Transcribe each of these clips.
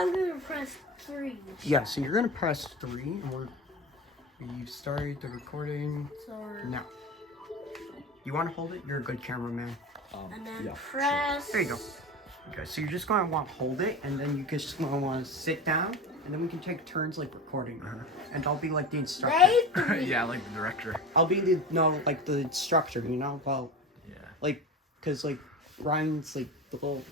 I'm gonna press 3. Yeah, so you're gonna press 3, and we've started the recording. Sorry. Now, you want to hold it? You're a good cameraman. And then yeah, press. There you go. Okay, so you're just gonna want to hold it, and then you just gonna want to sit down, and then we can take turns like recording her, and I'll be like the instructor. Day 3. Yeah, like the director. I'll be like the instructor, you know? Well, Yeah. like, cause like Ryan's like the little.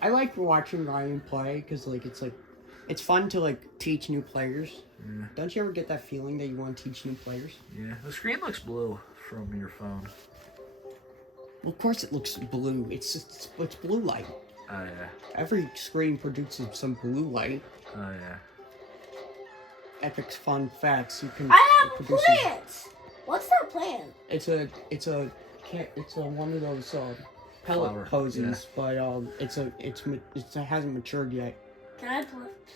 I like watching Ryan play, cause like it's fun to like teach new players. Yeah. Don't you ever get that feeling that you want to teach new players? Yeah. The screen looks blue from your phone. Well, of course it looks blue. It's blue light. Oh yeah. Every screen produces some blue light. Oh yeah. Epic fun facts. You can. I have produce plants. What's that plant? It's a one of those pellet Flower, poses, but it hasn't matured yet. Can I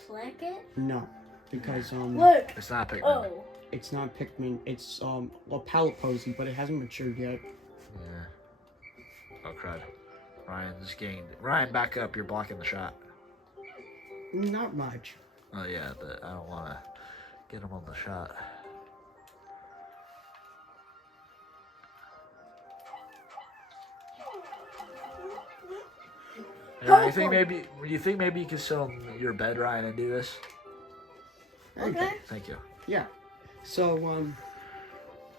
pluck it? No, because Look. It's not Pikmin. Oh. it's not Pikmin. It's a pellet posy, but it hasn't matured yet. Yeah. Oh crud. Ryan's gained. Ryan, back up. You're blocking the shot. Not much. Oh yeah, but I don't want to get him on the shot. Yeah, you think maybe you could sit on your bed, Ryan, and do this? Okay. Thank you. Yeah. So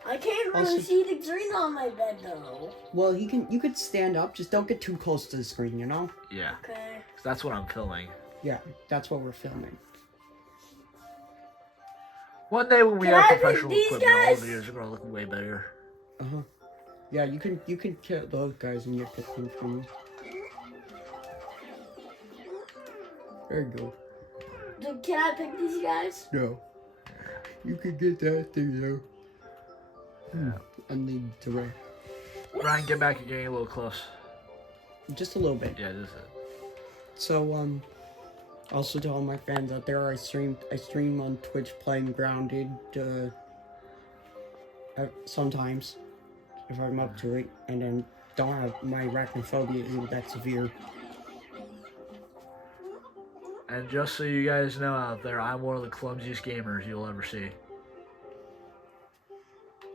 I can't really Also- see the green on my bed though. well, you could stand up. Just don't get too close to the screen. You know. Yeah. Okay. That's what I'm filming. Yeah, that's what we're filming. One day when we Can have I pick professional these equipment, all guys? the videos are gonna look way better. Yeah, you can kill those guys and get Pikmin from me. There you go. Can I pick these guys? No. You can get that thing though. I need to run. Ryan, get back. You're getting a little close. Just a little bit. Yeah, this is it. So also to all my fans out there, I stream on Twitch playing Grounded sometimes if I'm up to it, and then don't have my arachnophobia isn't that severe. And just so you guys know out there, I'm one of the clumsiest gamers you'll ever see.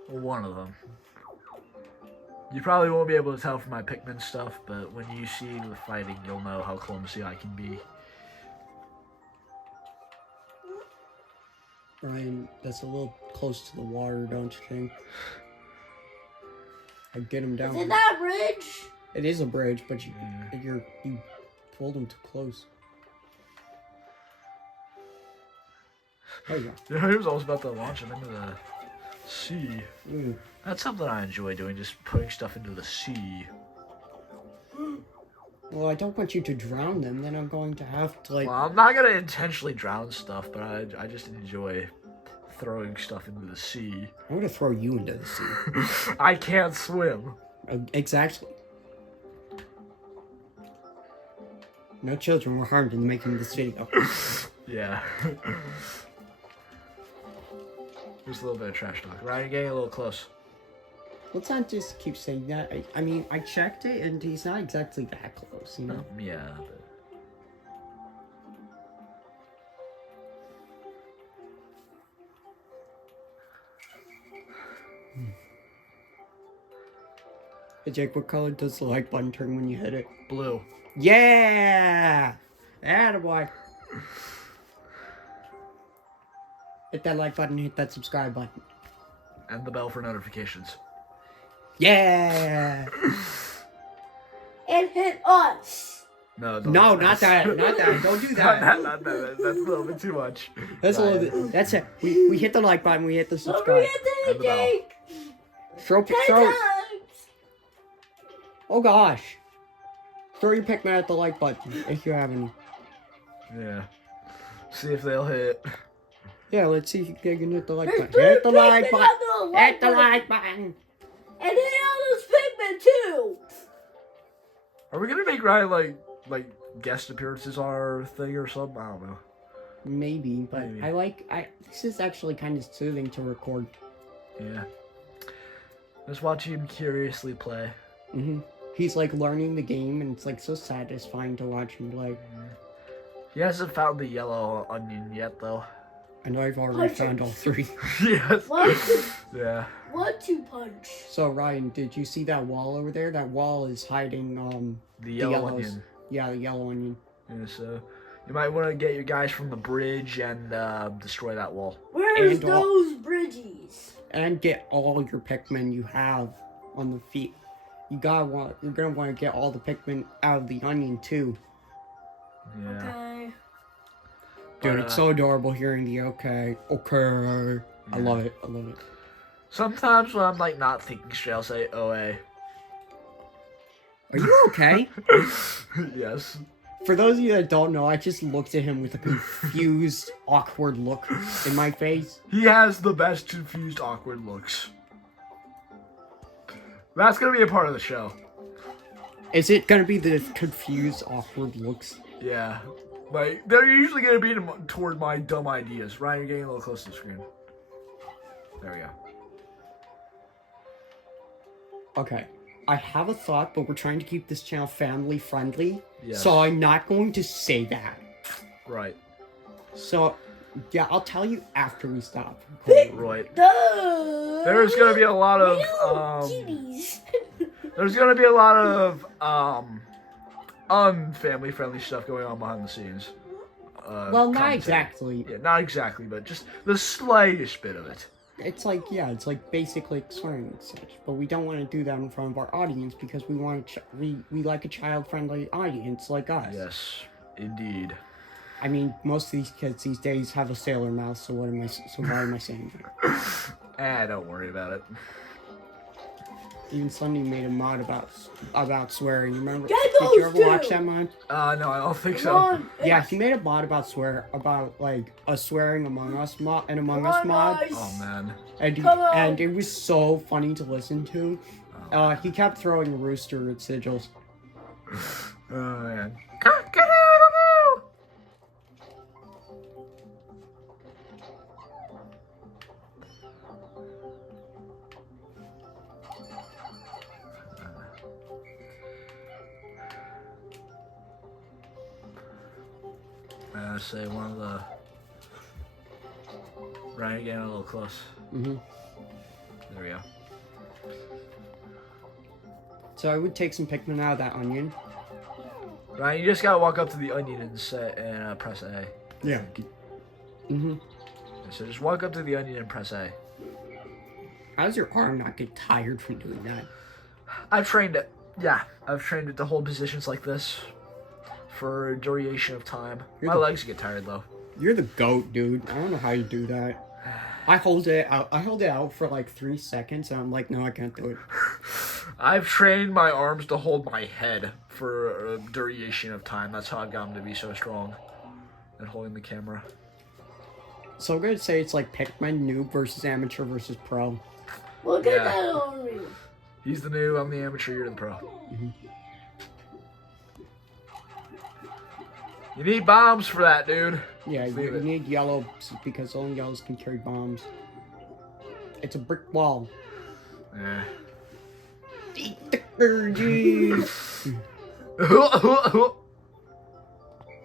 One of them. You probably won't be able to tell from my Pikmin stuff, but when you see the fighting, you'll know how clumsy I can be. Ryan, that's a little close to the water, don't you think? I'd get him down. Is it that bridge? It is a bridge, but you pulled him too close. There you go. Yeah, he was always about to launch him into the sea. Mm. That's something I enjoy doing, just putting stuff into the sea. Well, I don't want you to drown them. Then I'm going to have to like. Well, I'm not gonna intentionally drown stuff, but I just enjoy throwing stuff into the sea. I'm gonna throw you into the sea. I can't swim. Exactly. No children were harmed in making this video. Yeah. Just a little bit of trash talk. Ryan, you're getting a little close. Let's not just keep saying that. I mean, I checked it, and he's not exactly that close, you know? Yeah. But... Hey, Jake, what color does the like button turn when you hit it? Blue. Yeah! Attaboy. Hit that like button, hit that subscribe button. And the bell for notifications. Yeah! And hit us. No, don't No, do not that. Not that. Don't do that. Not that. That's a little bit too much. That's a little bit. That's it. We hit the like button, we hit the Don't subscribe. forget to And the bell. Jake. Throw. 10 times. Oh gosh. Throw your Pikmin at the like button if you have any. Yeah. See if they'll hit. Yeah, let's see if you can hit the like There's button. 3 Hit the like Pikmin button. on the Hit the button. like button. And hit all those Pikmin too. Are we gonna make Ryan like guest appearances on our thing or something? I don't know. Maybe, but Maybe. this is actually kind of soothing to record. Yeah. Just watch him curiously play. He's like learning the game, and it's like so satisfying to watch him play. He hasn't found the yellow onion yet, though. I know I've already found all 3. Yes. What? Yeah. 1-2 punch. So Ryan, did you see that wall over there? That wall is hiding The yellow yellows. onion. Yeah, the yellow onion. Yeah, so you might want to get your guys from the bridge and destroy that wall. Where's And those bridges? And get all your Pikmin you have on the feet. You're gonna want to get all the Pikmin out of the onion too. Yeah. Okay. Dude, But, it's so adorable hearing the okay. I love it. Sometimes when I'm like not thinking straight, I'll say OA. Are you okay? Yes. For those of you that don't know, I just looked at him with a confused, awkward look in my face. He has the best confused, awkward looks. That's gonna be a part of the show. Is it gonna be the confused, awkward looks? Yeah. Like, they're usually gonna be toward my dumb ideas. Ryan, you're getting a little close to the screen. There we go. Okay. I have a thought, but we're trying to keep this channel family friendly. Yes. So I'm not going to say that. Right. So, yeah, I'll tell you after we stop. Right. Duh. There's gonna be a lot of Cuties. there's gonna be a lot of unfamily friendly stuff going on behind the scenes. Well, not commentary. exactly. Yeah, not exactly, but just the slightest bit of it. It's like, yeah, it's like basically swearing and such. But we don't want to do that in front of our audience because we want we like a child-friendly audience like us. Yes, indeed. I mean, most of these kids these days have a sailor mouth, so why am I saying that? Don't worry about it. Even Sunday made a mod about swearing. You remember? Get Did you those ever watch two! that mod? No, I don't think Come so. on. Yeah, he made a mod about like a swearing Among Us mod, an Among Come Us on, mod, guys. Oh man. Come on. and it was so funny to listen to. He kept throwing a rooster at sigils. Oh man. Cock-a-doodle-doo! Say one of the Ryan getting a little close. Mm-hmm. There we go. So I would take some Pikmin out of that onion. Ryan, you just gotta walk up to the onion and press A. Yeah. Mm-hmm. So just walk up to the onion and press A. How does your arm not get tired from doing that? I've trained it. Yeah, I've trained it to hold positions like this for a duration of time. My legs get tired though. You're the goat, dude. I don't know how you do that. I hold it out for like 3 seconds, and I'm like, no, I can't do it. I've trained my arms to hold my head for a duration of time. That's how I've gotten to be so strong at holding the camera. So I'm gonna say it's like Pikmin noob versus amateur versus pro. Look at Yeah. that on me. He's the noob, I'm the amateur, you're the pro. Mm-hmm. You need bombs for that, dude. Yeah, Leave you it. need yellow because only yellows can carry bombs. It's a brick wall. Yeah.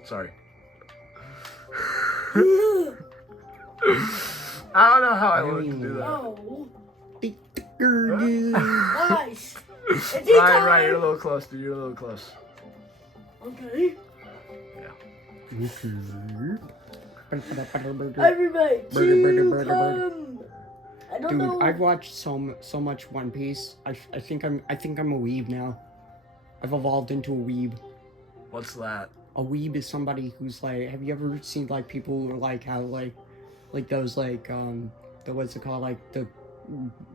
Sorry. I don't know how I look to do that. Oh, Right. nice. It's your time. Right, you're a little close, dude. You're a little close. Okay. Dude, Everybody, Burger. come. I don't know. I've watched so much One Piece. I think I'm a weeb now. I've evolved into a weeb. What's that? A weeb is somebody who's like, have you ever seen like people who are like how like those like the what's it called, like the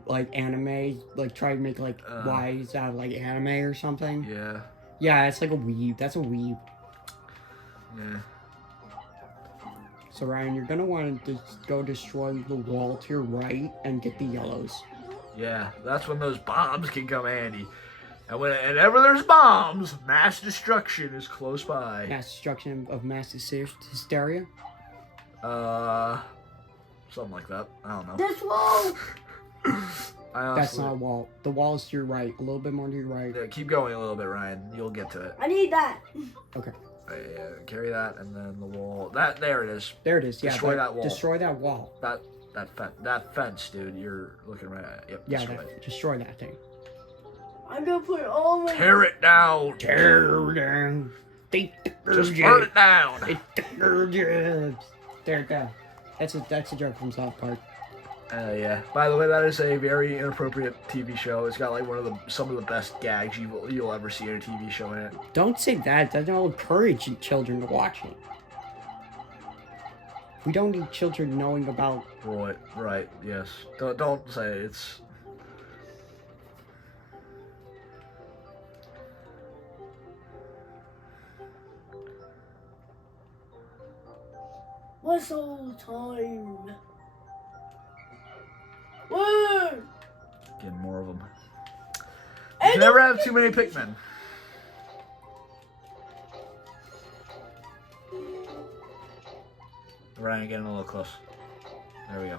like anime, like try to make like Y's out of like anime or something. Yeah. Yeah, it's like a weeb. That's a weeb. Yeah. So Ryan, you're gonna want to go destroy the wall to your right and get the yellows. Yeah, that's when those bombs can come handy. And whenever there's bombs, mass destruction is close by. Mass destruction of mass hysteria. Something like that. I don't know. This wall. I honestly, That's not a wall. The wall is to your right, a little bit more to your right. Yeah, keep going a little bit, Ryan. You'll get to it. I need that. Okay. Carry that, and then the wall. There it is. There it is. Yeah. Destroy that wall. Destroy that wall. That fence, dude. You're looking right at it. Yep. Yeah. Destroy it. Destroy that thing. I'm gonna put all my. Tear it down. Tear down. Just burn it down. There it go. That's a joke from South Park. Yeah. By the way, that is a very inappropriate TV show. It's got like some of the best gags you'll ever see in a TV show in it. Don't say that. That'll encourage children to watch it. We don't need children knowing about. Right. Yes. Don't say it. It's. What's all time? Word! Getting more of them. You And can never have too many Pikmin. Ryan, getting a little close. There we go.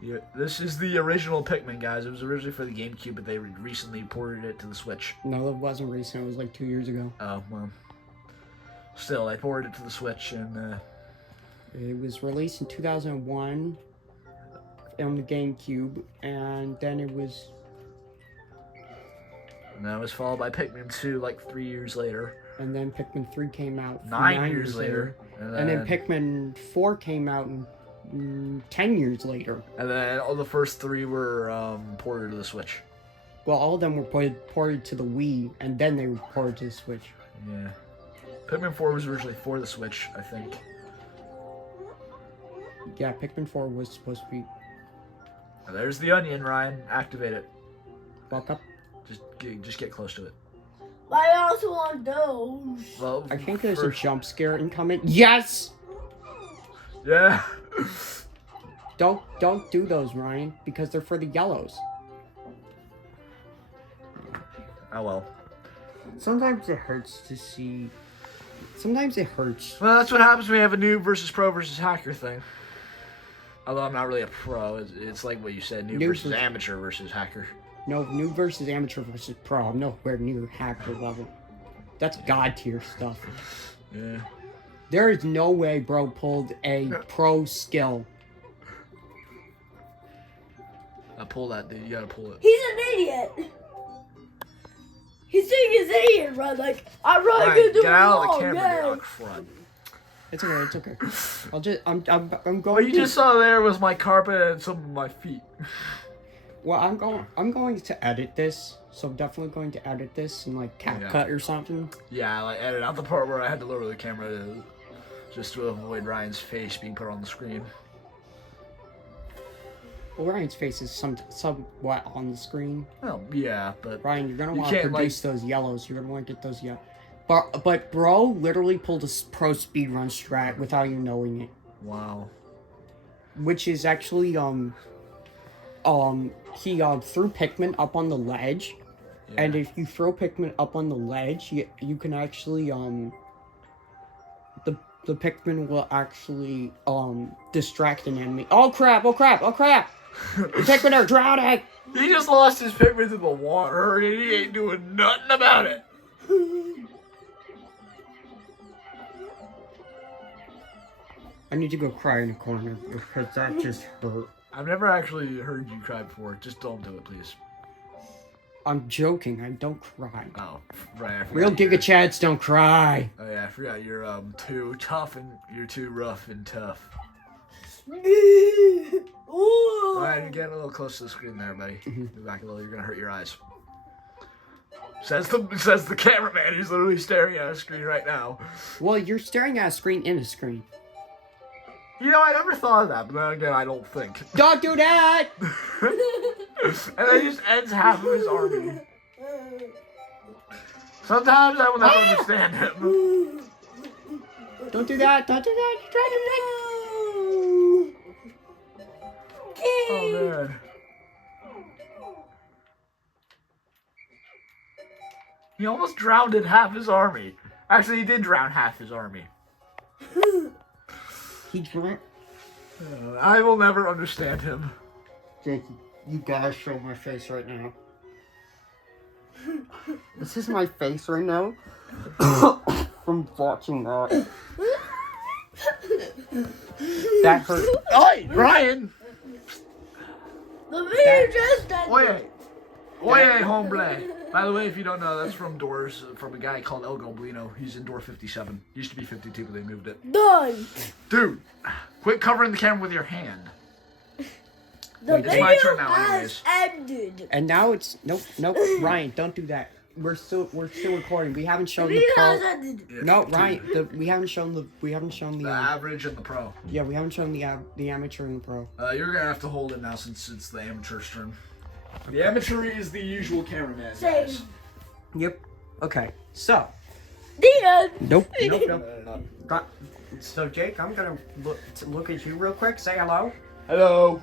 Yeah, this is the original Pikmin, guys. It was originally for the GameCube, but they recently ported it to the Switch. No, it wasn't recent. It was like 2 years ago. Oh, well. Still, they ported it to the Switch, and It was released in 2001 on the GameCube, and then it was. and that was followed by Pikmin 2 like 3 years later. And then Pikmin 3 came out 9 years later. And then Pikmin 4 came out 10 years later. And then all the first 3 were ported to the Switch. Well, all of them were ported to the Wii, and then they were ported to the Switch. Yeah. Pikmin 4 was originally for the Switch, I think. Yeah, Pikmin 4 was supposed to be. Now, there's the onion, Ryan. Activate it. Walk up. Just get close to it. I also want those. Well, I think there's a jump scare incoming. Yes! Yeah. Don't do those, Ryan, because they're for the yellows. Oh well. Sometimes it hurts to see. Sometimes it hurts. Well, that's what happens when you have a noob versus pro versus hacker thing. Although I'm not really a pro. It's like what you said, noob versus amateur versus hacker. No, noob versus amateur versus pro. I'm nowhere near hacker level. That's god tier stuff. Yeah. There is no way bro pulled a pro skill. Pull that, dude. You gotta pull it. He's an idiot. He's saying he's an idiot, run like I'm running Ryan, into get out of the wall, camera, yay. you crud. It's okay. I'll just I'm going. What you just saw there was my carpet and some of my feet. Well, I'm going to edit this, so I'm definitely going to edit this in like CapCut or something. Yeah, I like edit out the part where I had to lower the camera just to avoid Ryan's face being put on the screen. Well, Ryan's face is somewhat on the screen. Well, yeah, but Ryan, you're gonna you want to can't, produce those yellows. You're gonna want to get those yellows. But bro literally pulled a pro speedrun strat without you knowing it. Wow. Which is actually he threw Pikmin up on the ledge, Yeah. and if you throw Pikmin up on the ledge, you can actually the Pikmin will actually distract an enemy. Oh crap! The Pikmin are drowning! He just lost his Pikmin to the water and he ain't doing nothing about it. I need to go cry in a corner because that just hurt. I've never actually heard you cry before. Just don't do it, please. I'm joking. I don't cry. Oh, right. I forgot Real you're- Giga Chads don't cry. Oh yeah, I forgot you're too tough and you're too rough and tough. Ooh. Ryan, you're getting a little close to the screen there, buddy. Move back a little. You're gonna hurt your eyes. Says the cameraman who's literally staring at a screen right now. Well, you're staring at a screen in a screen. You know, I never thought of that, but then again, I don't think. Don't do that! And then he just ends half of his army. Sometimes I will never understand him. Don't do that! Don't do that! You're trying to make. Oh man. He almost drowned in half his army. Actually, he did drown half his army. He drank. I will never understand him. Jake, you gotta show my face right now. This is my face right now. From watching that. That hurt. Oi, Ryan! The video just ended. Oye! Oye, hombre! By the way, if you don't know, that's from Doors, from a guy called El Goblino. He's in door 57. Used to be 52, but they moved it. Done. Dude, quit covering the camera with your hand. The It's video my turn now, has anyways. ended. And now it's nope. Ryan, don't do that. We're still recording. We haven't The shown the video pro. has ended. No, Ryan. We haven't shown the. The average and the pro. Yeah, we haven't shown the amateur and the pro. You're gonna have to hold it now since it's the amateur's turn. The amateur is the usual cameraman. Same. Guys. Yep. Okay. So. The end. Nope. No. So Jake, I'm gonna look at you real quick. Say hello. Hello.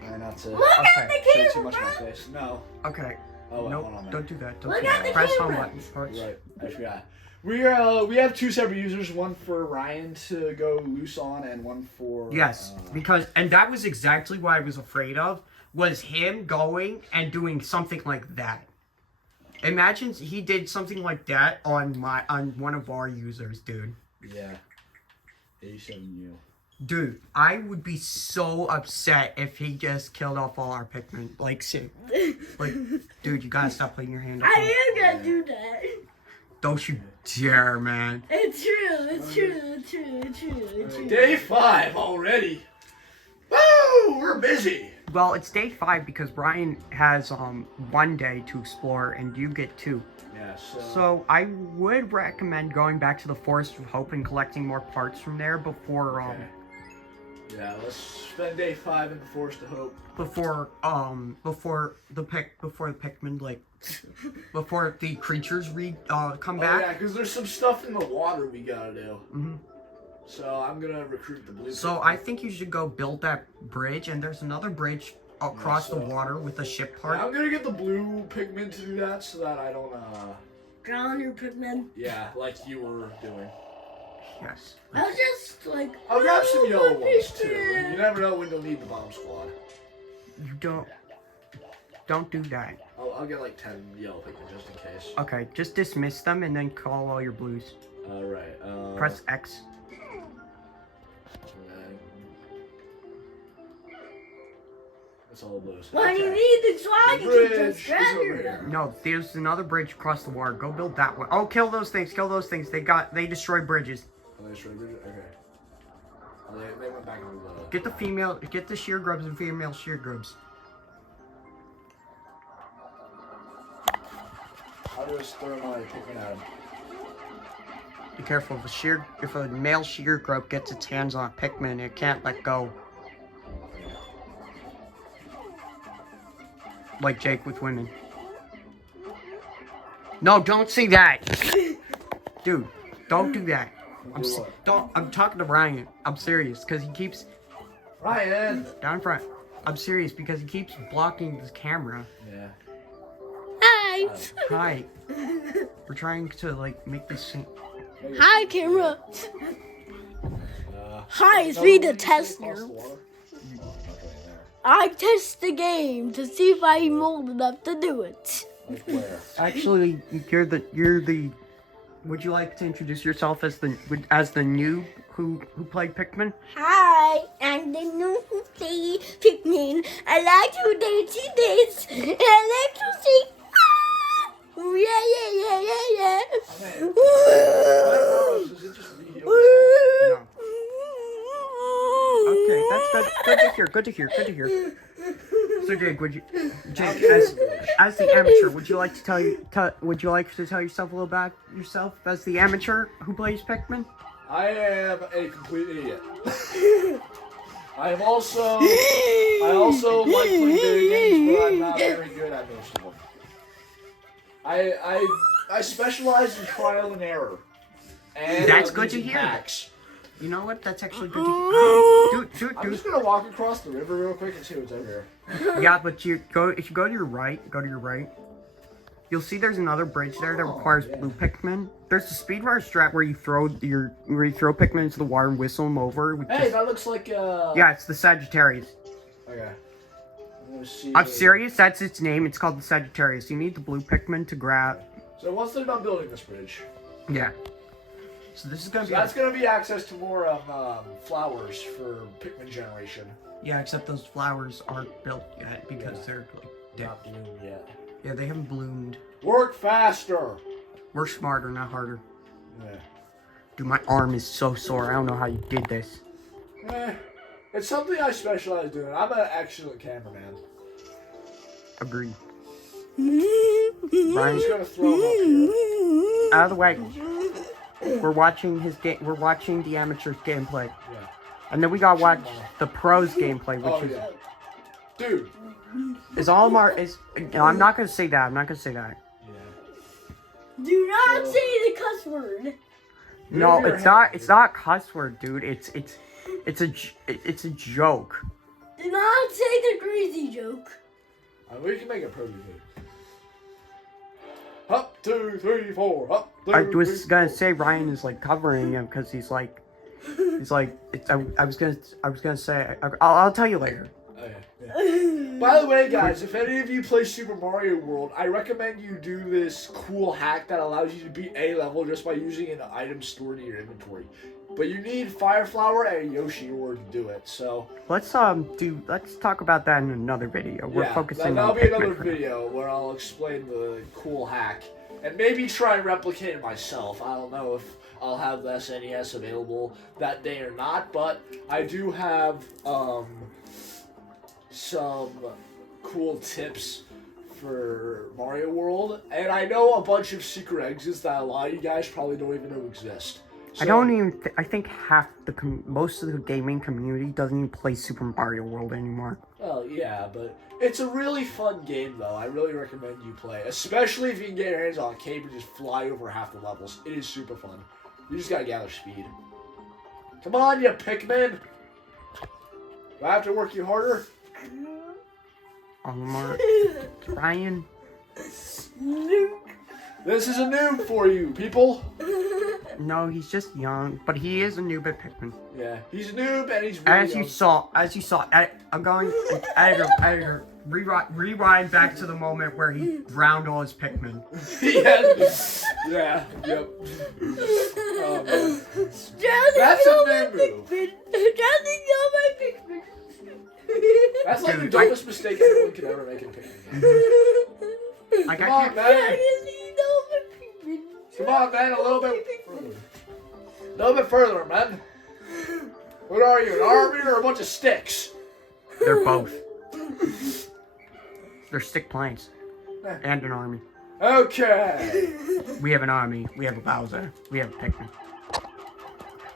Try not to Look at the show camera. too much of my face. No. Okay. Oh, Nope. hold on, man. Don't do that. Don't Look do at that. the Press home camera. button first. Right, I forgot. We have two separate users, one for Ryan to go loose on, and one for Yes, because that was exactly what I was afraid of, was him going and doing something like that. Imagine he did something like that on one of our users, dude. Yeah. 87U. Dude, I would be so upset if he just killed off all our Pikmin. Like, dude, you gotta stop putting your hand up. I am gonna do that. Don't you dare, man. It's true. It's true. It's true. It's true. It's true. Day 5 already. Woo! We're busy. Well, it's day 5 because Brian has 1 day to explore and you get 2. Yeah. So I would recommend going back to the Forest of Hope and collecting more parts from there before Okay. Yeah, let's spend day 5 in the Forest of Hope. before the Pikmin, like before the creatures come Oh back. yeah, because there's some stuff in the water we gotta do. Mm-hmm. So I'm gonna recruit the blue. So I think you should go build that bridge, and there's another bridge across the water with a ship part. Yeah, I'm gonna get the blue pigment to do that so that I don't Drown your Pikmin. yeah, like you were doing. Yes. I was just like. I'll grab some oh, yellow my ones too. Pikmin. You never know when you'll need the bomb squad. You don't do that. I'll get like 10 yellow pigment just in case. Okay, just dismiss them and then call all your blues. Alright, Press X. That's all blues. Why do you Okay. need the swag? The You can bridge just is grab over your. here. No, there's another bridge across the water. Go build that one. Oh, kill those things. Kill those things. They destroy bridges. Oh, they destroyed bridge? Okay. Oh, they went back into the... Get the sheer grubs and female sheer grubs. I'll just throw my pigment at him. Be careful. If a male sheer grub gets its hands on a Pikmin, it can't let go. Like Jake with women. No, don't say that. Dude, don't do that. I'm talking to Ryan. I'm serious, because he keeps Ryan! down in front. I'm serious because he keeps blocking the camera. Yeah. Hi. Hi. We're trying to like make this thing. Hi, camera. Hi, it's me, the tester. I test the game to see if I'm old enough to do it. Like where? Actually, you're the. Would you like to introduce yourself as the noob who played Pikmin? Hi, I'm the new play Pikmin. I like to dance this. I like to sing. Ah! Yeah. No. Okay, that's good. Good to hear. So Jake, as the amateur, would you like to tell yourself a little about yourself as the amateur who plays Pikmin? I am a complete idiot. I also like playing video games, but I'm not very good at most of them. I specialize in trial and error. And That's good to using hear. hacks. You know what? That's actually good to hear. I'm just gonna walk across the river real quick and see what's over here. Yeah, but if you go to your right, you'll see there's another bridge there that requires blue Pikmin. There's the speedrunner strat where you throw Pikmin into the water and whistle them over. Hey, that looks like Yeah, it's the Sagittarius. Okay. Let's see. I'm serious. That's its name. It's called the Sagittarius. You need the blue Pikmin to grab. So once they're done building this bridge, Yeah. So this is gonna be. that's gonna be access to more flowers for Pikmin generation. Yeah, except those flowers aren't built yet because they're like dead. Not bloomed yet. Yeah, they haven't bloomed. Work faster. We're smarter, not harder. Yeah. Dude, my arm is so sore. I don't know how you did this. It's something I specialize doing. I'm an excellent cameraman. Agreed. I'm Ryan, just gonna throw him up here. out of the way. We're watching his game. We're watching the amateur's gameplay, Yeah. and then we gotta watch the pros gameplay, which Oh is yeah. Dude. is all Mar is. No, I'm not gonna say that. I'm not gonna say that. Yeah. Do not say the cuss word. No, your it's hand, not. dude. It's not cuss word, dude. It's a joke. Do not say the crazy joke. We can make a pro video. Up, 2, 3, 4. Up, 2, I was 3, gonna 4. say Ryan is like covering him because he's like. I was gonna say. I'll tell you later. Oh, yeah. By the way, guys, if any of you play Super Mario World, I recommend you do this cool hack that allows you to beat A level just by using an item stored in your inventory. But you need Fire Flower and Yoshi Ore to do it. So Let's talk about that in another video. We're yeah, focusing that'll on be Pikmin another for now. video where I'll explain the cool hack and maybe try and replicate it myself. I don't know if I'll have the SNES available that day or not, but I do have some cool tips for Mario World, and I know a bunch of secret exits that a lot of you guys probably don't even know exist. So, I don't even. I think most of the gaming community doesn't even play Super Mario World anymore. Well, yeah, but it's a really fun game, though. I really recommend you play, especially if you can get your hands on a cape and just fly over half the levels. It is super fun. You just gotta gather speed. Come on, you Pikmin! Do I have to work you harder? Omar, Ryan. This is a noob for you, people. No, he's just young, but he is a noob at Pikmin. Yeah, he's a noob and he's really As you saw, I'm going, editor, rewind back to the moment where he drowned all his Pikmin. yeah, yep. Oh, man. Drowning That's a all my noob move. Pikmin. Drowning all my Pikmin. That's like the Dude, dumbest mistake anyone could ever make in a Pikmin game. Like, Come I on, can't. man. Drowning all my Pikmin. Come on, man, a little bit further. A little bit further, man. What are you, an army or a bunch of sticks? They're both. They're stick planes and an army. Okay. We have an army. We have a Bowser. We have a Pikmin.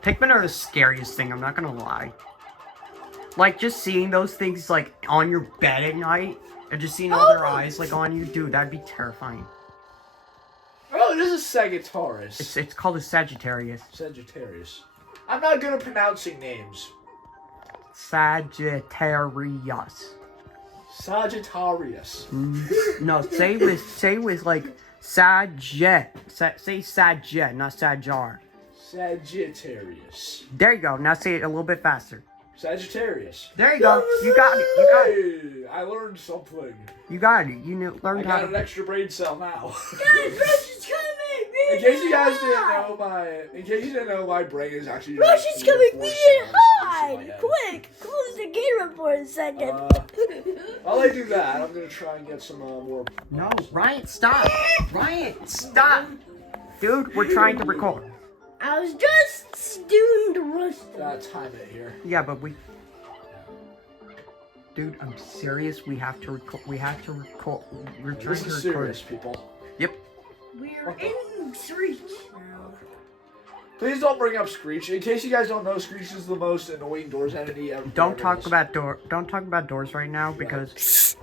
Pikmin are the scariest thing. I'm not gonna lie. Like just seeing those things like on your bed at night and just seeing all their eyes like on you, dude, that'd be terrifying. Oh, this is Sagittarius. It's called a Sagittarius. Sagittarius. I'm not good at pronouncing names. Sagittarius. Sagittarius. No, say with like Say Saget, not Sajar. Sagittarius. There you go. Now say it a little bit faster. Sagittarius. There you go. You got it. You got it. Hey, I learned something. You got it. You I learned how got an to. extra brain cell now. Guys, Rush is coming. In case you guys didn't know, my brain is actually. Rush is just coming. four We need cells to in my hide. head. Quick, close the camera for a second. While I do that, I'm gonna try and get some more. No, Ryan, stop. Ryan, stop. Dude, we're trying to record. I was just doing the Rush. Gotta time it here. Yeah, but we. Dude, I'm serious. We have to record. We have to record. We're trying This to is record. serious, people. Yep. We're in Screech now. Please don't bring up Screech. In case you guys don't know, Screech is the most annoying doors entity ever. Don't talk about doors right now because.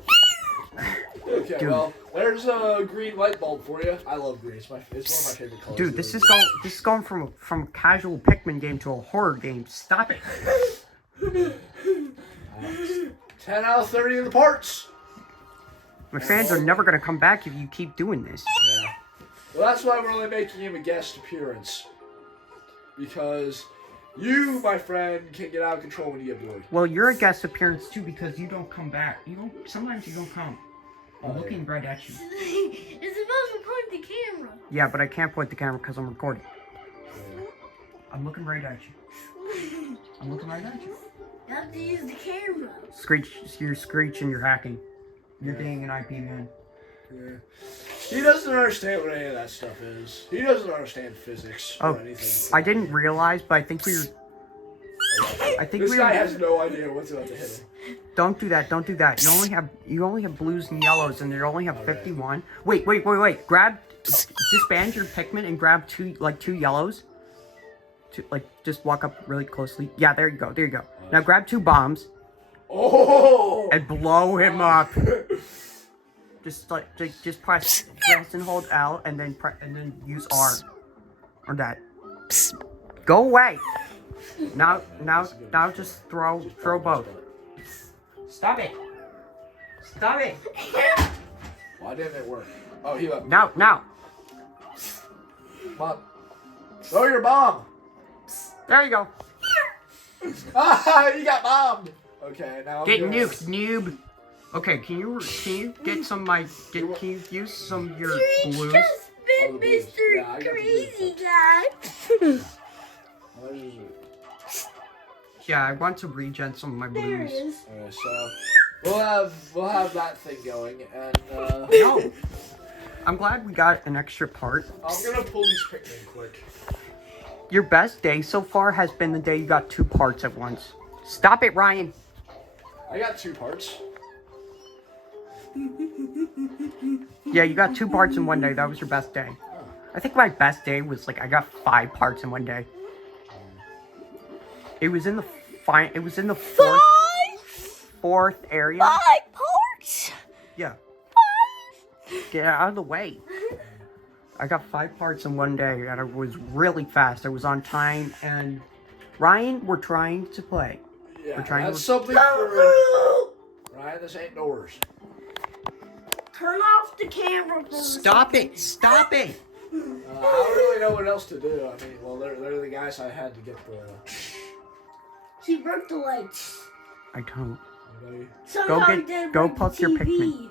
Okay, Dude. well, there's a green light bulb for you. I love green. It's one of my favorite colors. Dude, this is going from a casual Pikmin game to a horror game. Stop it. 10 out of 30 in the parts. My fans are never gonna come back if you keep doing this. Yeah. Well, that's why we're only making him a guest appearance. Because You, my friend, can get out of control when you get bored. Well, you're a guest appearance too because you don't come back. Sometimes you don't come. I'm Oh, looking right at you. It's supposed to point the camera. Yeah, but I can't point the camera because I'm recording. Yeah. I'm looking right at you. I'm looking right at you. You have to use the camera. Screech, you're screeching, you're hacking. You're getting an IP, man. Yeah. He doesn't understand what any of that stuff is. He doesn't understand physics or anything. I didn't realize, but I think we were... This guy has no idea what's about to hit him. Don't do that, don't do that. You only have blues and yellows, and you only have 51. Wait. Grab... Disband your Pikmin and grab two yellows. Just walk up really closely. Yeah, there you go. Now grab 2 bombs. Oh! And blow him up. Just press and hold L, and then use R. Or that. Go away. Now just throw both. Stop it. Why didn't it work? Oh, he left. Now. Come on. Throw your bomb. There you go. Ah, you got bombed. Okay, now I'm Get doing nuked, noob. Okay, can you get some can you use some of your blues? Just been Oh, the blues. Mr. Yeah, I got the Crazy blues. Guy. Yeah, I want to regen some of my There blues. it is. Alright, so we'll have that thing going, and No. I'm glad we got an extra part. I'm gonna pull these Pikmin quick. Your best day so far has been the day you got 2 parts at once. Stop it, Ryan. I got 2 parts. Yeah, you got 2 parts in one day. That was your best day. I think my best day was I got 5 parts in one day. It was in the fourth area. 5 parts. Yeah. Get out of the way. I got 5 parts in one day, and it was really fast. I was on time, and Ryan, we're trying to play. Yeah, We're trying that's to... something for Ryan. This ain't doors. Turn off the camera. Stop it! I don't really know what else to do. I mean, well, they're the guys I had to get the. He broke the lights. I don't. Somehow he didn't Go break plug the your TV. Pikmin.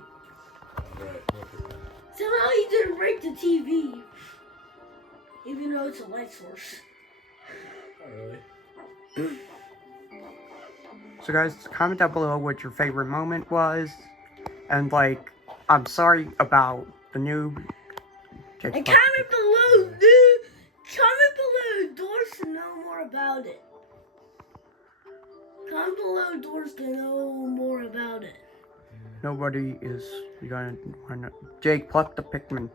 Somehow he didn't break the TV. Even though it's a light source. Not really. So guys, comment down below what your favorite moment was. And I'm sorry about the noob. And comment below, dude. Comment below doors to know more about it. Comment below doors to know more about it. Nobody is gonna... Jake, pluck the Pikmin.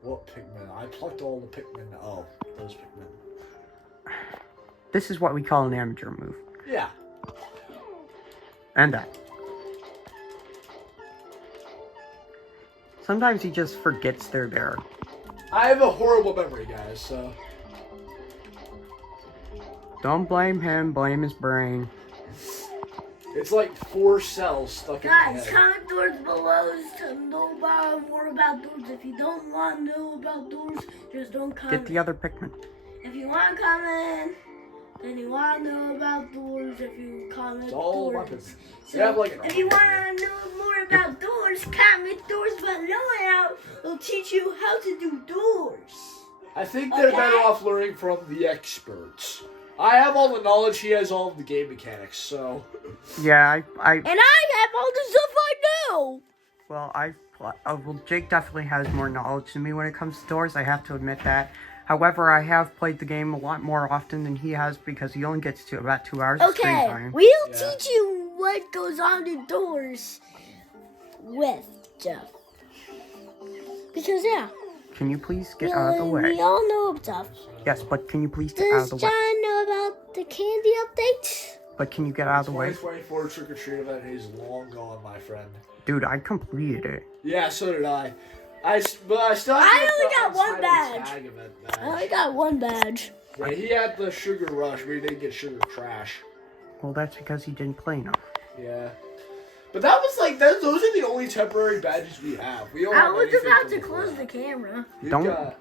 What Pikmin? I plucked all the Pikmin. Oh, those Pikmin. This is what we call an amateur move. Yeah. And that. Sometimes he just forgets they're there. I have a horrible memory, guys, so. Don't blame him, blame his brain. It's like 4 cells stuck in my Guys, head. comment doors below to know more about doors. If you don't want to know about doors, just don't comment. Get the other Pikmin. If you want to comment, then you want to know about doors. If you comment It's all doors. weapons. So, You have like if you want to know more about doors, comment doors below and I'll teach you how to do doors. I think they're better off learning from the experts. I have all the knowledge, he has all of the game mechanics, so. Yeah, And I have all the stuff I know. Well, Jake definitely has more knowledge than me when it comes to doors. I have to admit that. However, I have played the game a lot more often than he has because he only gets to about 2 hours of screen Okay, time. we'll teach you what goes on in doors with Jeff. Because, yeah. Can you please get out of the way? We all know stuff. Yes, but can you please get out of Does the way? John know about the candy update? But can you get out of the way? 2024 trick or treat event is long gone, my friend. Dude, I completed it. Yeah, so did I. But I still have I to only get got the one Untitled badge. Tag event I only got one badge. Yeah, he had the sugar rush, but he didn't get sugar crash. Well, that's because he didn't play enough. Yeah. But that was those are the only temporary badges we have. We don't I have was anything about from to before close that. the camera. We've Don't- got-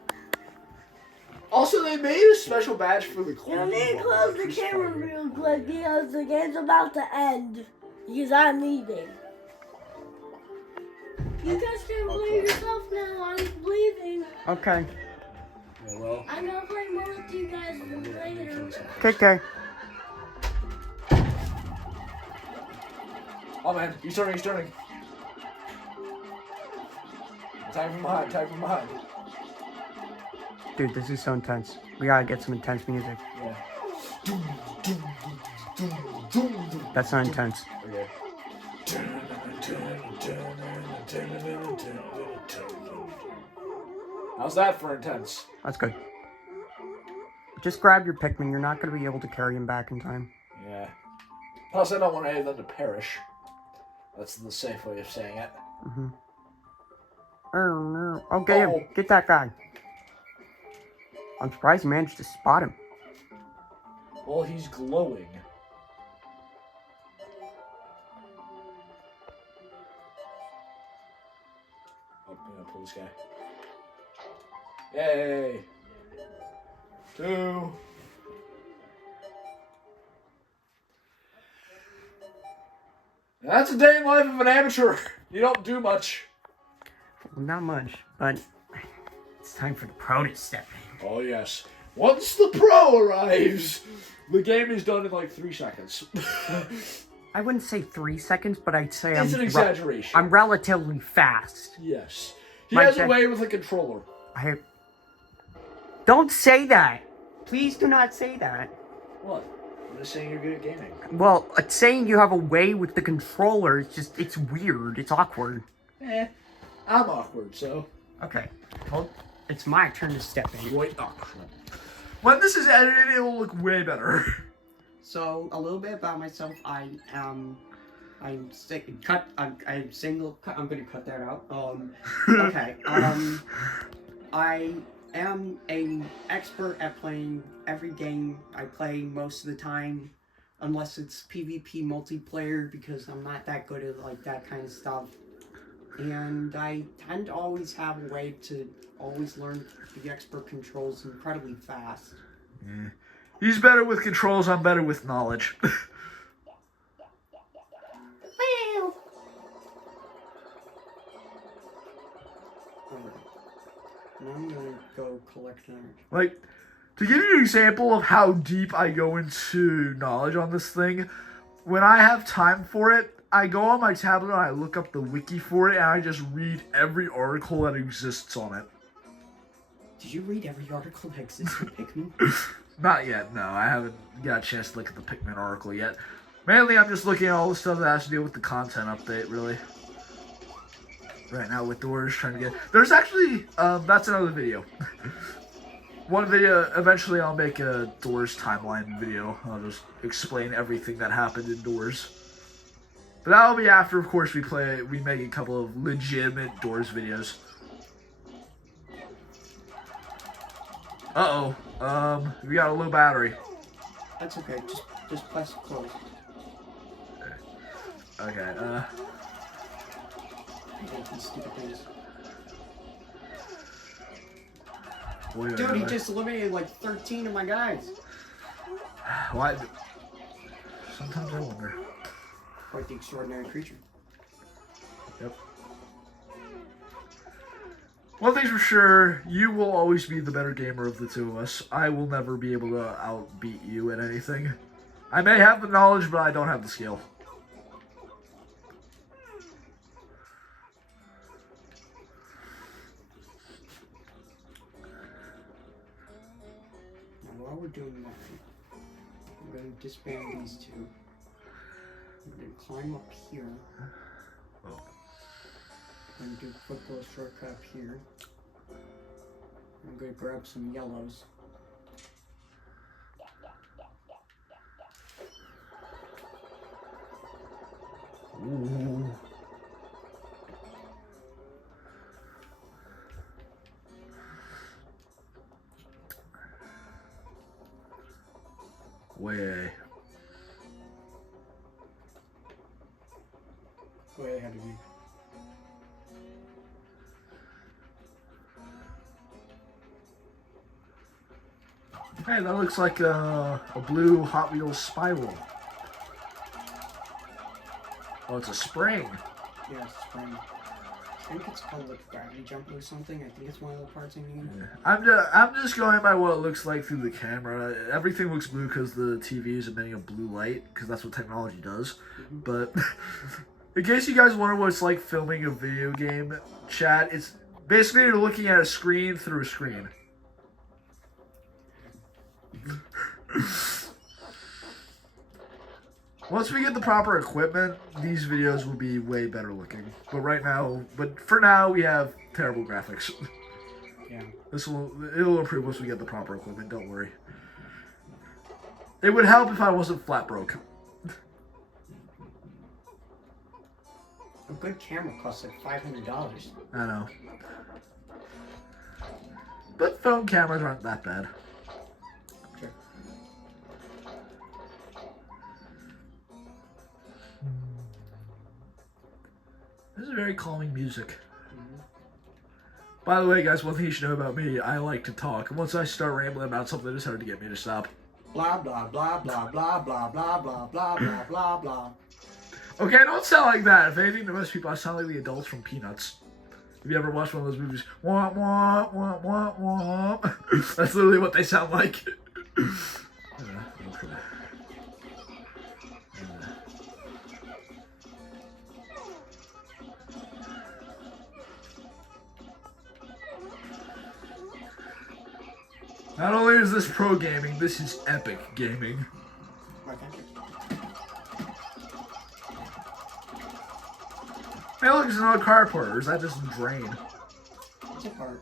Also, they made a special badge for the You need to close the camera real quick because the game's about to end. Because I'm leaving. You guys can play yourself now. I'm leaving. Okay. Yeah, well. I'm gonna play more with you guys later. Okay. Oh man, he's turning. Time from behind. Dude, this is so intense. We gotta get some intense music. Yeah. That's not intense. Okay. How's that for intense? That's good. Just grab your Pikmin. You're not gonna be able to carry him back in time. Yeah. Plus, I don't want any of them to perish. That's the safe way of saying it. Mm-hmm. Oh no. Oh, get him. Get that guy. I'm surprised you managed to spot him. Well, he's glowing. Oh, I'm gonna pull this guy. Yay! 2. That's a day in the life of an amateur. You don't do much. Well, not much, but it's time for the pro to step in. Oh, yes. Once the pro arrives, the game is done in like 3 seconds. I wouldn't say 3 seconds, but I'd say It's an exaggeration. I'm relatively fast. Yes. He has a way with a controller. Don't say that. Please do not say that. What? I'm just saying you're good at gaming. Well, saying you have a way with the controller, it's weird. It's awkward. I'm awkward, so. Okay. Well, it's my turn to step in. Wait, when this is edited, it will look way better. So, a little bit about myself. I'm gonna cut that out. Okay. I am an expert at playing every game I play most of the time, unless it's PvP multiplayer, because I'm not that good at like that kind of stuff. And I tend to always have a way to always learn the expert controls incredibly fast. Yeah. He's better with controls, I'm better with knowledge. Now I'm gonna go collect energy. Like, to give you an example of how deep I go into knowledge on this thing, when I have time for it, I go on my tablet and I look up the wiki for it and I just read every article that exists on it. Did you read every article that exists in Pikmin? Not yet, no. I haven't got a chance to look at the Pikmin article yet. Mainly, I'm just looking at all the stuff that has to deal with the content update, really. Right now with doors, trying to get... There's actually... that's another video. One video, eventually I'll make a Doors timeline video. I'll just explain everything that happened in Doors. But that'll be after, of course, we make a couple of legitimate Doors videos. Uh-oh. We got a low battery. That's okay. Just press close. Okay, These stupid things. Wait, Dude, he just eliminated like 13 of my guys. Why? Sometimes I wonder. Quite the extraordinary creature. Yep. One thing's for sure, you will always be the better gamer of the two of us. I will never be able to outbeat you at anything. I may have the knowledge, but I don't have the skill. Now, while we're doing that, I'm going to disband these two. I'm going to climb up here. I'm going to do a quick little shortcut up here. I'm going to grab some yellows. Ooh. Way. Way ahead of you. Hey, that looks like a blue Hot Wheels spiral. Oh, it's a spring. Yeah, spring. I think it's called like gravity jump or something. I think it's one of the parts I need. Yeah. I'm just going by what it looks like through the camera. Everything looks blue because the TV is emitting a blue light, because that's what technology does. But in case you guys wonder what it's like filming a video game, chat, it's basically you're looking at a screen through a screen. Once we get the proper equipment, these videos will be way better looking. But for now, we have terrible graphics. Yeah. It'll improve once we get the proper equipment, don't worry. It would help if I wasn't flat broke. A good camera costs like $500. I know. But phone cameras aren't that bad. Sure. This is very calming music. By the way, guys, one thing you should know about me, I like to talk. And once I start rambling about something, it's hard to get me to stop. Blah, blah, blah, blah, blah, blah, blah, blah, blah, blah, blah, blah. Okay, don't sound like that. If anything, to most people, I sound like the adults from Peanuts. Have you ever watched one of those movies? Womp, womp, womp, womp, womp. That's literally what they sound like. Okay. Not only is this pro gaming, this is epic gaming. Hey, look, it's another carport. Or is that just a drain? It's a part.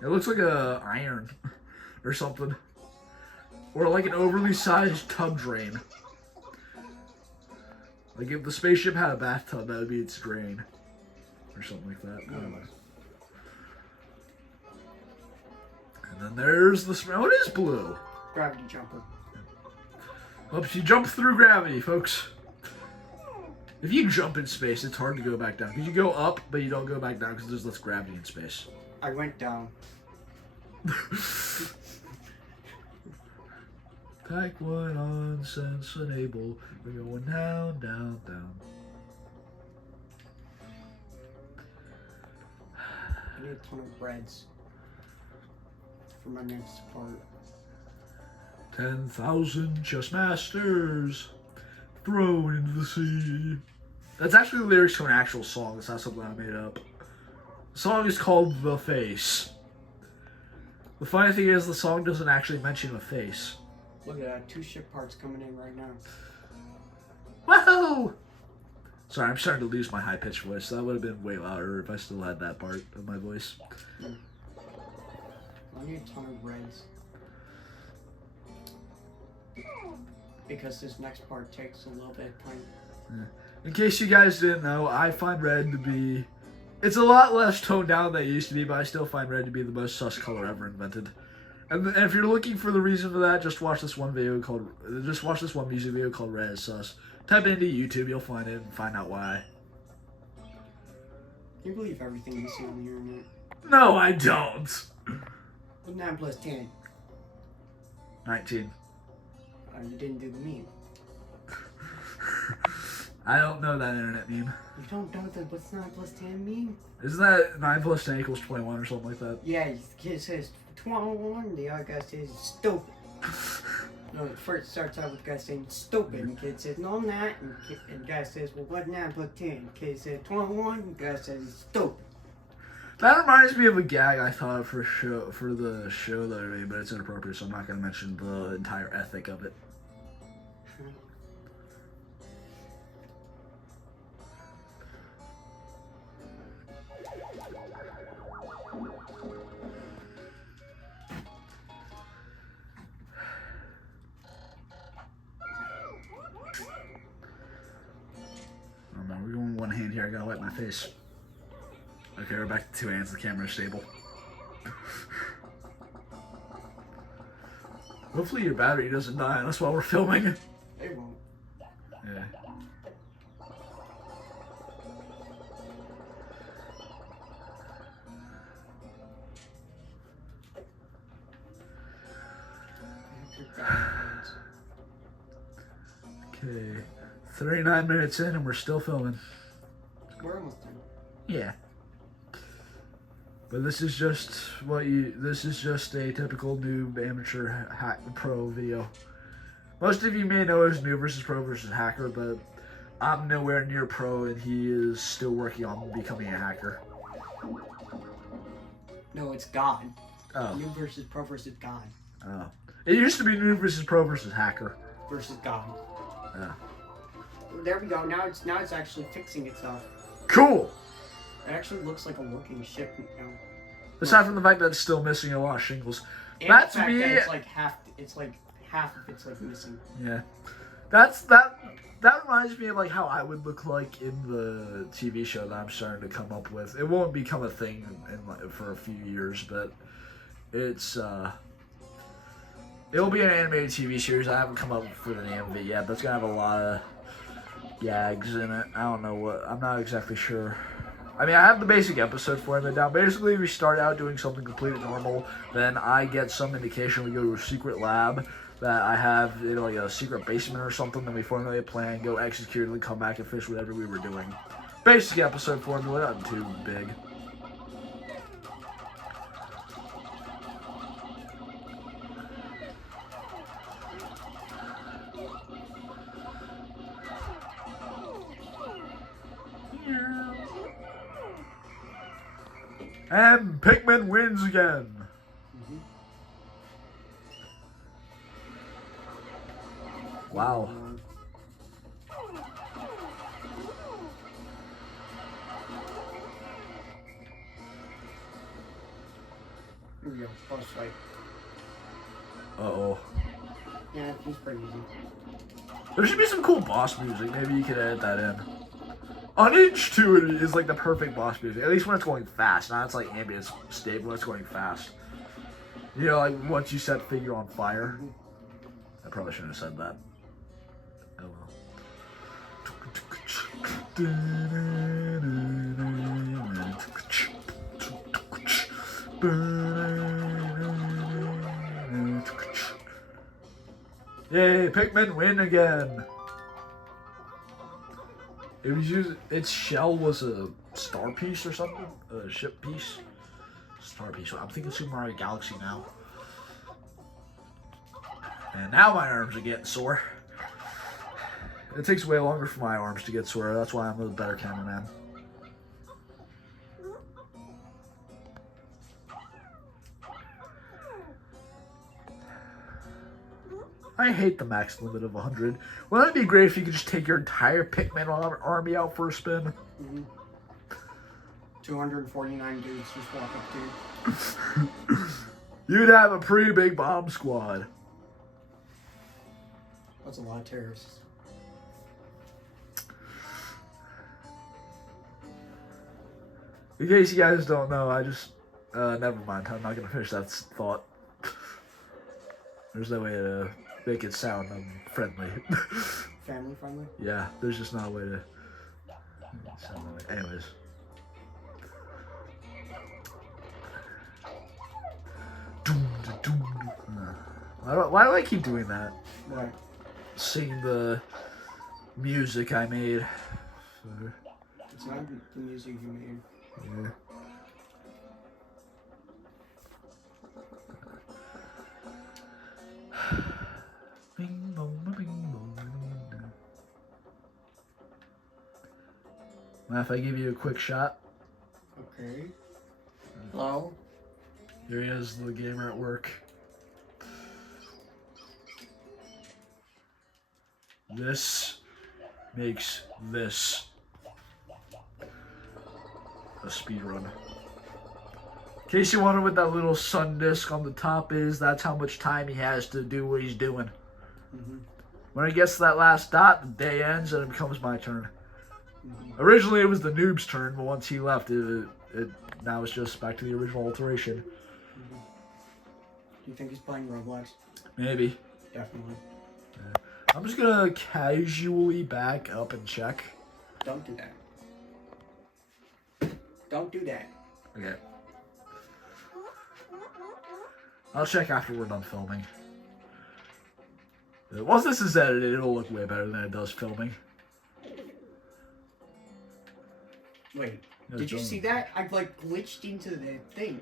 It looks like a iron or something. Or like an overly sized tub drain. Like if the spaceship had a bathtub, that would be its drain. Or something like that. I don't know. And then there's the smell. It is blue. Gravity jumper. Oops, you jump through gravity, folks. If you jump in space, it's hard to go back down. Because you go up, but you don't go back down because there's less gravity in space. I went down. Type 1 on sense enable. We're going down, down, down. I need a ton of breads for my next part. 10,000 chess masters thrown into the sea. That's actually the lyrics to an actual song. It's not something I made up. The song is called The Face. The funny thing is, the song doesn't actually mention a face. Look at that, 2 ship parts coming in right now. Whoa! Sorry, I'm starting to lose my high-pitched voice. That would have been way louder if I still had that part of my voice. I need a ton of reds. Because this next part takes a little bit of time. Yeah. In case you guys didn't know, I find red to be... It's a lot less toned down than it used to be, but I still find red to be the most sus color ever invented. And if you're looking for the reason for that, just watch this one music video called Red is Sus. Type it into YouTube, you'll find it and find out why. You believe everything you see on the internet? No, I don't. What's 9 plus 10? 19. You didn't do the meme. I don't know that internet meme. You don't know the what's 9 plus 10 meme? Isn't that 9 plus 10 equals 21 or something like that? Yeah, the kid says 21, the other guy says stupid. No, it first starts out with the guy saying stupid, and the kid says no I'm not, and the guy says, well what's 9 plus 10? The kid says 21, and the guy says stupid. That reminds me of a gag I thought for the show that I made, but it's inappropriate, so I'm not going to mention the entire ethic of it. Oh man, we're going one hand here. I gotta wipe my face. Okay, we're back to 2 hands. The camera's stable. Hopefully your battery doesn't die on us while we're filming. They won't. Yeah. Okay, 39 minutes in and we're still filming. We're almost done. Yeah. But this is just this is just a typical noob amateur hack pro video. Most of you may know as noob versus pro versus hacker, but I'm nowhere near pro and he is still working on becoming a hacker. No, it's God. Oh. Noob versus pro versus God. Oh. It used to be noob versus pro versus hacker. Versus God. Yeah. There we go. Now it's actually fixing itself. Cool. It actually looks like a working ship now. Aside from the fact that it's still missing a lot of shingles. And That's the fact me. That it's like half. It's like half of it's like missing. Yeah. That reminds me of like how I would look like in the TV show that I'm starting to come up with. It won't become a thing for a few years, but it's it'll be an animated TV series. I haven't come up with the name of it yet, but it's gonna have a lot of gags in it. I don't know what. I'm not exactly sure. I mean, I have the basic episode for it down. Basically, we start out doing something completely normal. Then I get some indication we go to a secret lab that I have, you know, like a secret basement or something. Then we formulate a plan, go execute it, and come back and finish whatever we were doing. Basic episode formula, nothing too big. And Pikmin wins again. Wow. Here we go. Boss fight. Uh-oh. Yeah, he's pretty easy. There should be some cool boss music. Maybe you could edit that in. On each 2 is like the perfect boss music. At least when it's going fast. Not it's like ambient stable when it's going fast. You know, like once you set figure on fire. I probably shouldn't have said that. Oh well. Yay, Pikmin win again. It was its shell was a star piece or something? A ship piece? Star piece. I'm thinking Super Mario Galaxy now. And now my arms are getting sore. It takes way longer for my arms to get sore. That's why I'm a better cameraman. I hate the max limit of 100. Wouldn't it be great if you could just take your entire Pikmin army out for a spin? 249 dudes just walk up to you. You'd have a pretty big bomb squad. That's a lot of terrorists. In case you guys don't know, I just... never mind. I'm not going to finish that thought. There's no way to make it sound friendly. Family friendly? Yeah, there's just not a way to sound that way. Anyways. Why do I keep doing that? Right. Singing the music I made. It's not the music you made. Yeah. Bing bong, bing bong. Mind if I give you a quick shot? Okay. Hello? Here he is, the gamer at work. This makes this a speed run. In case you wonder what that little sun disk on the top is, that's how much time he has to do what he's doing. When it gets to that last dot, the day ends and it becomes my turn. Originally it was the noob's turn, but once he left, now it's just back to the original alteration. Do you think he's playing Roblox? Maybe. Definitely. I'm just gonna casually back up and check. Don't do that. Don't do that. Okay. I'll check after we're done filming. Once this is edited, it'll look way better than it does filming. Wait, did you see that? I like glitched into the thing.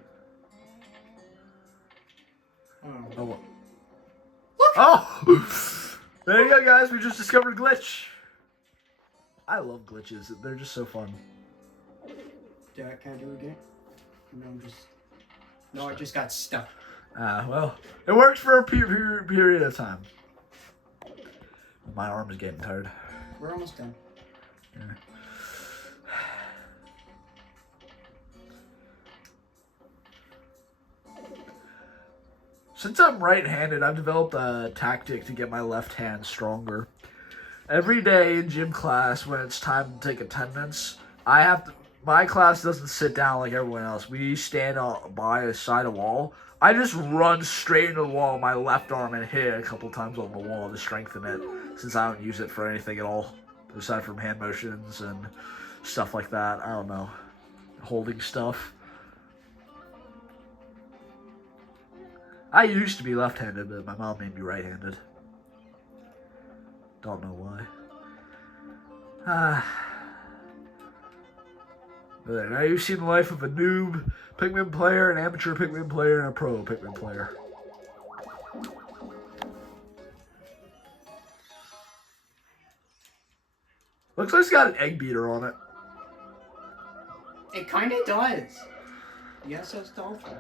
Oh, what? Look! Oh! There you go, guys. We just discovered a glitch. I love glitches. They're just so fun. Can I do it again? No, I just got stuck. Well, it works for a period of time. My arm is getting tired. We're almost done. Yeah. Since I'm right-handed, I've developed a tactic to get my left hand stronger. Every day in gym class, when it's time to take attendance, my class doesn't sit down like everyone else. We stand by a side of wall. I just run straight into the wall with my left arm and hit it a couple times on the wall to strengthen it, since I don't use it for anything at all, aside from hand motions and stuff like that. I don't know. Holding stuff. I used to be left-handed, but my mom made me right-handed. Don't know why. But there, now you've seen the life of a noob Pikmin player, an amateur Pikmin player, and a pro Pikmin player. Looks like it's got an egg beater on it. It kind of does. Yes, it's dolphin.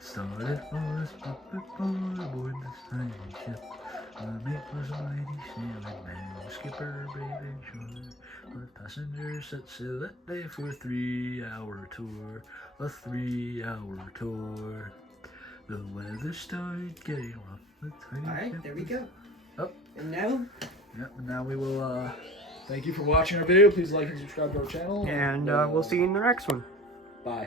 Started on this puppet boy aboard this tiny ship. The mate was a mighty sailing man, skipper brave and sure. But passengers set sail that day for a 3-hour tour. A 3-hour tour. The weather started getting rough. The tiny Alright, there we go. Oh. And now? Yep, and now we will, thank you for watching our video. Please like and subscribe to our channel. And we'll see you in the next one.